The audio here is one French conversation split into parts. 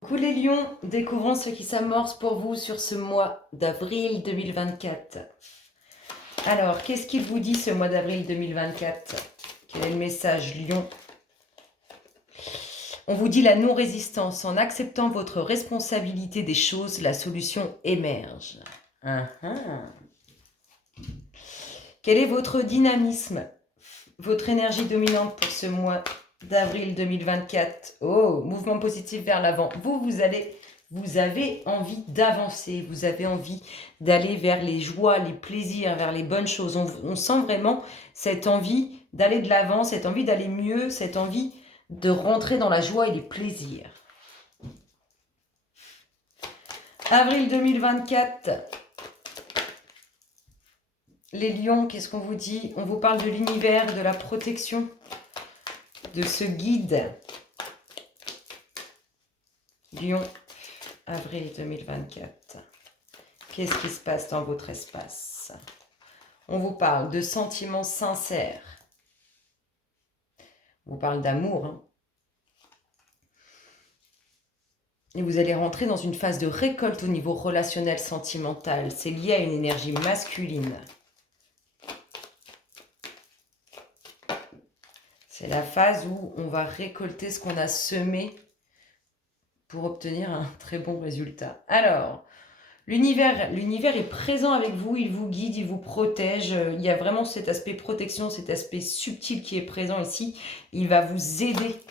Coucou les lions, découvrons ce qui s'amorce pour vous sur ce mois d'avril 2024. Alors, qu'est-ce qu'il vous dit ce mois d'avril 2024? Quel est le message lion? On vous dit la non-résistance. En acceptant votre responsabilité des choses, la solution émerge. Quel est votre dynamisme, votre énergie dominante pour ce mois d'avril 2024? Oh, mouvement positif vers l'avant. Vous avez envie d'avancer, vous avez envie d'aller vers les joies, les plaisirs, vers les bonnes choses. On sent vraiment cette envie d'aller de l'avant, cette envie d'aller mieux, cette envie de rentrer dans la joie et les plaisirs. Avril 2024. Les lions, qu'est-ce qu'on vous dit? On vous parle de l'univers, de la protection, de ce guide. Lion, avril 2024. Qu'est-ce qui se passe dans votre espace? On vous parle de sentiments sincères. On vous parle d'amour. Hein. Et vous allez rentrer dans une phase de récolte au niveau relationnel, sentimental. C'est lié à une énergie masculine. C'est la phase où on va récolter ce qu'on a semé pour obtenir un très bon résultat. Alors, l'univers est présent avec vous, il vous guide, il vous protège. Il y a vraiment cet aspect protection, cet aspect subtil qui est présent ici. Il va vous aider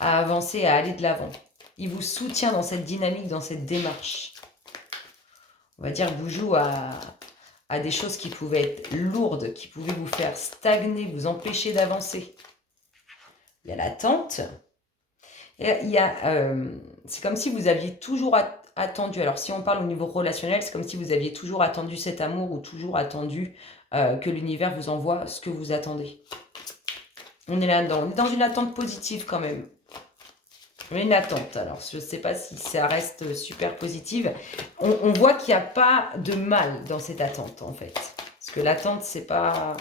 à avancer, à aller de l'avant. Il vous soutient dans cette dynamique, dans cette démarche. On va dire vous joue à des choses qui pouvaient être lourdes, qui pouvaient vous faire stagner, vous empêcher d'avancer. Il y a l'attente. C'est comme si vous aviez toujours attendu. Alors, si on parle au niveau relationnel, c'est comme si vous aviez toujours attendu cet amour ou toujours attendu que l'univers vous envoie ce que vous attendez. On est là-dedans. On est dans une attente positive quand même. Une attente. Alors, je ne sais pas si ça reste super positive. On voit qu'il n'y a pas de mal dans cette attente, en fait. Parce que l'attente, c'est pas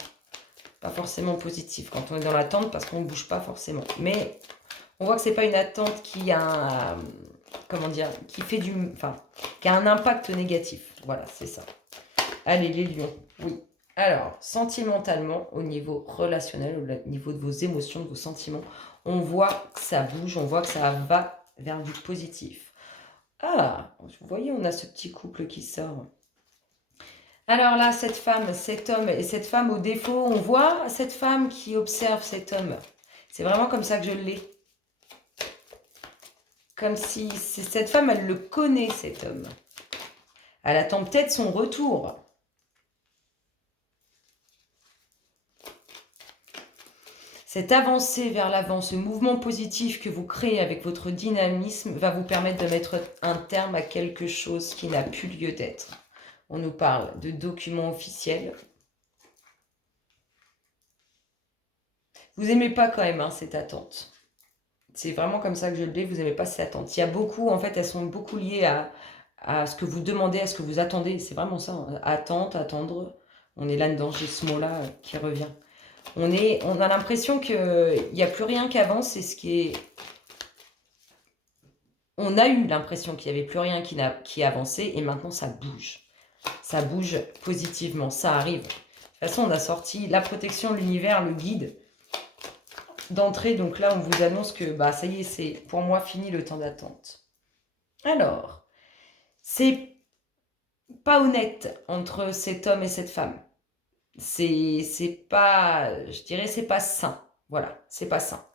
forcément positif quand on est dans l'attente parce qu'on ne bouge pas forcément. Mais on voit que c'est pas une attente qui a qui fait qui a un impact négatif. Voilà, c'est ça. Allez, les lions. Oui. Alors, sentimentalement, au niveau relationnel, au niveau de vos émotions, de vos sentiments, on voit que ça bouge, on voit que ça va vers du positif. Ah, vous voyez, on a ce petit couple qui sort. Alors là, cette femme, cet homme et cette femme au défaut, on voit cette femme qui observe cet homme. C'est vraiment comme ça que je l'ai. Comme si cette femme, elle le connaît, cet homme. Elle attend peut-être son retour. Cette avancée vers l'avant, ce mouvement positif que vous créez avec votre dynamisme va vous permettre de mettre un terme à quelque chose qui n'a plus lieu d'être. On nous parle de documents officiels. Vous n'aimez pas quand même cette attente. C'est vraiment comme ça que je le dis, vous n'aimez pas cette attente. Il y a beaucoup, en fait, elles sont beaucoup liées à ce que vous demandez, à ce que vous attendez. C'est vraiment ça, hein. Attente, attendre. On est là-dedans, j'ai ce mot-là qui revient. On a l'impression qu'il n'y a plus rien qui avance, c'est ce qui est... On a eu l'impression qu'il n'y avait plus rien qui avançait et maintenant ça bouge. Ça bouge positivement, ça arrive. De toute façon, on a sorti la protection, l'univers, le guide d'entrée. Donc là, on vous annonce que ça y est, c'est pour moi fini le temps d'attente. Alors, c'est pas honnête entre cet homme et cette femme. C'est pas, je dirais, c'est pas sain. Voilà, c'est pas sain.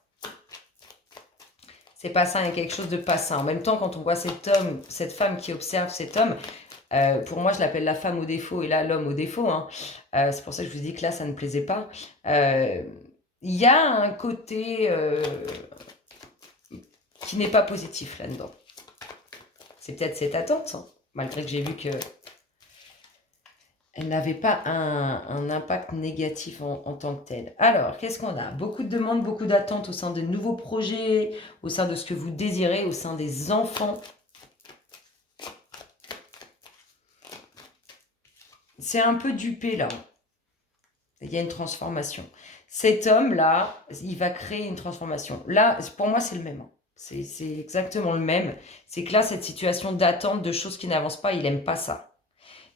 C'est pas sain, il y a quelque chose de pas sain. En même temps, quand on voit cet homme, cette femme qui observe cet homme, pour moi, je l'appelle la femme au défaut et là, l'homme au défaut. Hein. C'est pour ça que je vous dis que là, ça ne plaisait pas. Il y a un côté qui n'est pas positif là-dedans. C'est peut-être cette attente, hein, malgré que j'ai vu que elle n'avait pas un impact négatif en tant que tel. Alors, qu'est-ce qu'on a? Beaucoup de demandes, beaucoup d'attentes au sein de nouveaux projets, au sein de ce que vous désirez, au sein des enfants. C'est un peu dupé là. Il y a une transformation. Cet homme-là, il va créer une transformation. Là, pour moi, c'est le même. Hein. C'est exactement le même. C'est que là, cette situation d'attente de choses qui n'avancent pas, il n'aime pas ça.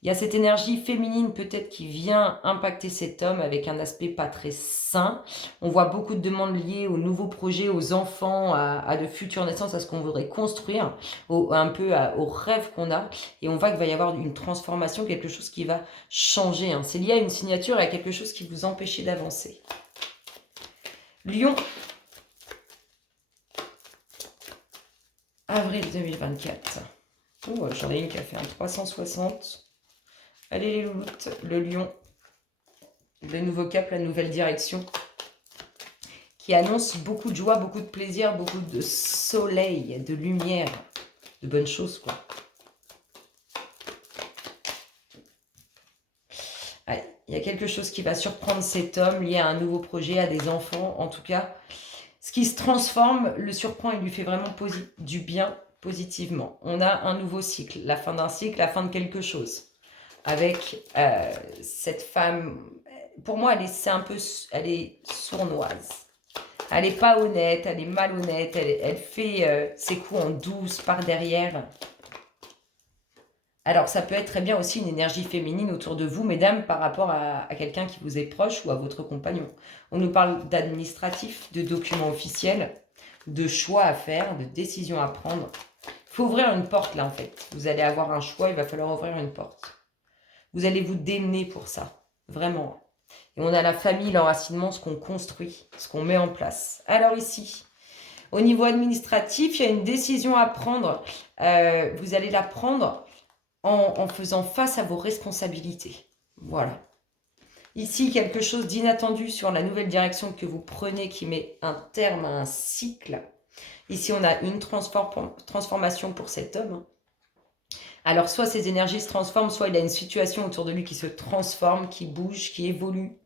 Il y a cette énergie féminine peut-être qui vient impacter cet homme avec un aspect pas très sain. On voit beaucoup de demandes liées aux nouveaux projets, aux enfants, à de futures naissances, à ce qu'on voudrait construire, un peu aux rêves qu'on a. Et on voit qu'il va y avoir une transformation, quelque chose qui va changer. Hein. C'est lié à une signature et à quelque chose qui vous empêchait d'avancer. Lion. Avril 2024. Oh, j'en ai une qui a fait un 360. Allez les louloutes, le lion, le nouveau cap, la nouvelle direction, qui annonce beaucoup de joie, beaucoup de plaisir, beaucoup de soleil, de lumière, de bonnes choses, quoi. Allez, il y a quelque chose qui va surprendre cet homme lié à un nouveau projet, à des enfants, en tout cas. Ce qui se transforme, le surprend et lui fait vraiment du bien positivement. On a un nouveau cycle, la fin d'un cycle, la fin de quelque chose. Avec cette femme, pour moi, elle est sournoise. Elle n'est pas honnête, elle est malhonnête, elle fait ses coups en douce par derrière. Alors, ça peut être très bien aussi une énergie féminine autour de vous, mesdames, par rapport à quelqu'un qui vous est proche ou à votre compagnon. On nous parle d'administratif, de documents officiels, de choix à faire, de décisions à prendre. Il faut ouvrir une porte, là, en fait. Vous allez avoir un choix, il va falloir ouvrir une porte. Vous allez vous démener pour ça, vraiment. Et on a la famille, l'enracinement, ce qu'on construit, ce qu'on met en place. Alors ici, au niveau administratif, il y a une décision à prendre. Vous allez la prendre en faisant face à vos responsabilités. Voilà. Ici, quelque chose d'inattendu sur la nouvelle direction que vous prenez qui met un terme à un cycle. Ici, on a une transformation pour cet homme. Alors, soit ces énergies se transforment, soit il a une situation autour de lui qui se transforme, qui bouge, qui évolue.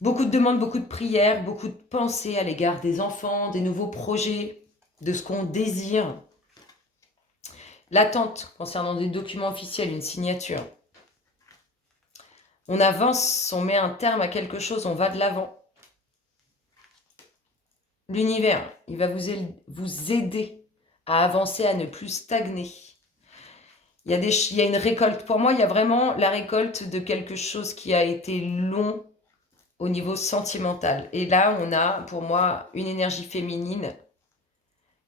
Beaucoup de demandes, beaucoup de prières, beaucoup de pensées à l'égard des enfants, des nouveaux projets, de ce qu'on désire. L'attente concernant des documents officiels, une signature. On avance, on met un terme à quelque chose, on va de l'avant. L'univers, il va vous aider à avancer, à ne plus stagner. Il y a une récolte. Pour moi, il y a vraiment la récolte de quelque chose qui a été long au niveau sentimental. Et là, on a, pour moi, une énergie féminine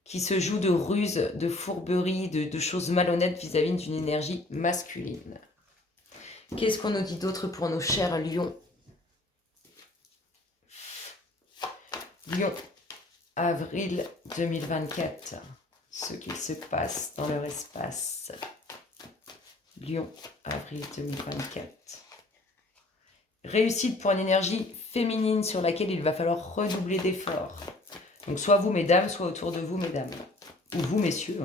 qui se joue de ruse, de fourberie, de choses malhonnêtes vis-à-vis d'une énergie masculine. Qu'est-ce qu'on nous dit d'autre pour nos chers lions? Lion, avril 2024. Ce qu'il se passe dans leur espace. Lion, avril 2024. Réussite pour une énergie féminine sur laquelle il va falloir redoubler d'efforts. Donc soit vous, mesdames, soit autour de vous, mesdames. Ou vous, messieurs.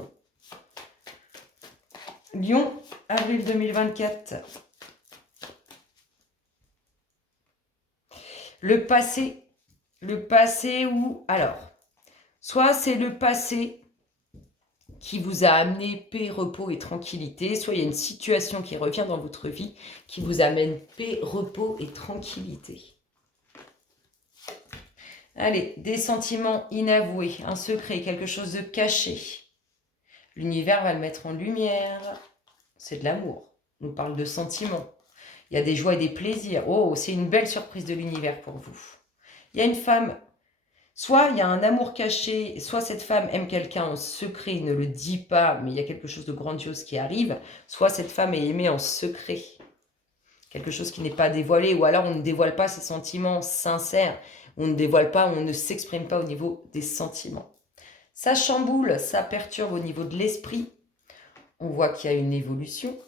Lion, avril 2024. Le passé où... Alors, soit c'est le passé qui vous a amené paix, repos et tranquillité, soit il y a une situation qui revient dans votre vie qui vous amène paix, repos et tranquillité. Allez, des sentiments inavoués, un secret, quelque chose de caché. L'univers va le mettre en lumière. C'est de l'amour. On nous parle de sentiments. Il y a des joies et des plaisirs. Oh, c'est une belle surprise de l'univers pour vous. Il y a une femme... Soit il y a un amour caché, soit cette femme aime quelqu'un en secret, ne le dit pas, mais il y a quelque chose de grandiose qui arrive. Soit cette femme est aimée en secret, quelque chose qui n'est pas dévoilé, ou alors on ne dévoile pas ses sentiments sincères, on ne dévoile pas, on ne s'exprime pas au niveau des sentiments. Ça chamboule, ça perturbe au niveau de l'esprit. On voit qu'il y a une évolution.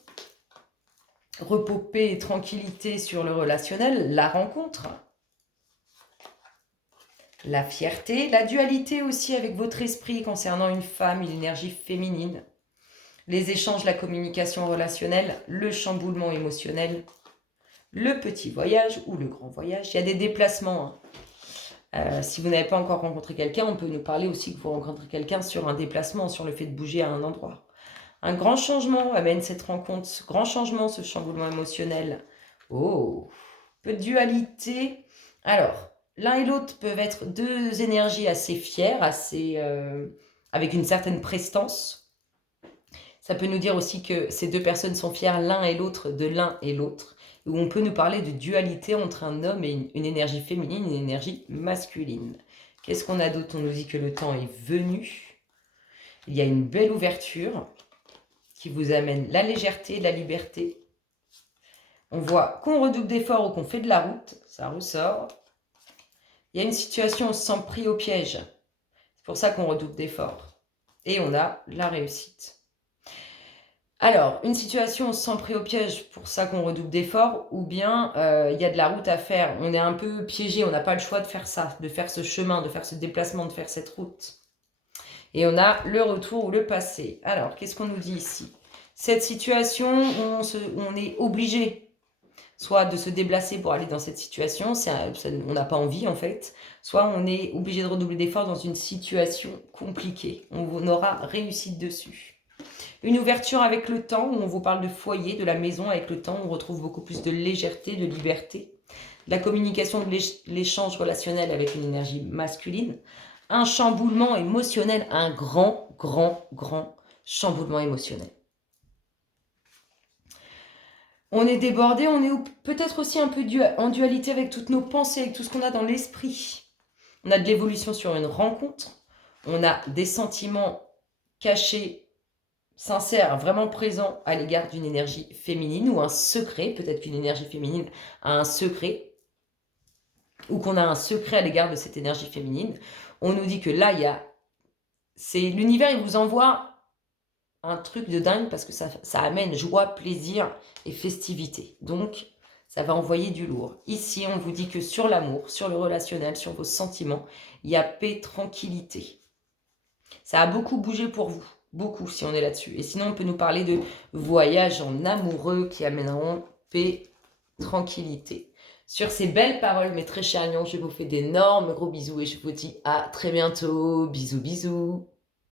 Repos, paix et tranquillité sur le relationnel, la rencontre. La fierté, la dualité aussi avec votre esprit concernant une femme, une énergie féminine. Les échanges, la communication relationnelle, le chamboulement émotionnel, le petit voyage ou le grand voyage. Il y a des déplacements. Si vous n'avez pas encore rencontré quelqu'un, on peut nous parler aussi que vous rencontrez quelqu'un sur un déplacement, sur le fait de bouger à un endroit. Un grand changement amène cette rencontre, ce grand changement, ce chamboulement émotionnel. Oh, peu de dualité. Alors, l'un et l'autre peuvent être deux énergies assez fières, avec une certaine prestance. Ça peut nous dire aussi que ces deux personnes sont fières l'un et l'autre de l'un et l'autre, où on peut nous parler de dualité entre un homme et une énergie féminine, une énergie masculine. Qu'est-ce qu'on a d'autre? On nous dit que le temps est venu. Il y a une belle ouverture qui vous amène la légèreté, la liberté. On voit qu'on redouble d'efforts ou qu'on fait de la route, ça ressort. Il y a une situation où on se sent pris au piège. C'est pour ça qu'on redouble d'efforts. Et on a la réussite. Alors, une situation où on se sent pris au piège, pour ça qu'on redouble d'efforts, ou bien il y a de la route à faire. On est un peu piégé, on n'a pas le choix de faire ça, de faire ce chemin, de faire ce déplacement, de faire cette route. Et on a le retour ou le passé. Alors, qu'est-ce qu'on nous dit ici? Cette situation où on est obligé soit de se déplacer pour aller dans cette situation, on n'a pas envie en fait, soit on est obligé de redoubler d'efforts dans une situation compliquée. On aura réussite dessus. Une ouverture avec le temps, où on vous parle de foyer, de la maison avec le temps, on retrouve beaucoup plus de légèreté, de liberté. La communication, de l'échange relationnel avec une énergie masculine. Un chamboulement émotionnel, un grand chamboulement émotionnel. On est débordé, on est peut-être aussi un peu en dualité avec toutes nos pensées, avec tout ce qu'on a dans l'esprit. On a de l'évolution sur une rencontre, on a des sentiments cachés, sincères, vraiment présents à l'égard d'une énergie féminine ou un secret, peut-être qu'une énergie féminine a un secret, ou qu'on a un secret à l'égard de cette énergie féminine. On nous dit que là, l'univers, il vous envoie un truc de dingue parce que ça amène joie, plaisir et festivité. Donc, ça va envoyer du lourd. Ici, on vous dit que sur l'amour, sur le relationnel, sur vos sentiments, il y a paix, tranquillité. Ça a beaucoup bougé pour vous. Beaucoup, si on est là-dessus. Et sinon, on peut nous parler de voyages en amoureux qui amèneront paix, tranquillité. Sur ces belles paroles, mes très chers lions, je vous fais d'énormes gros bisous et je vous dis à très bientôt. Bisous, bisous.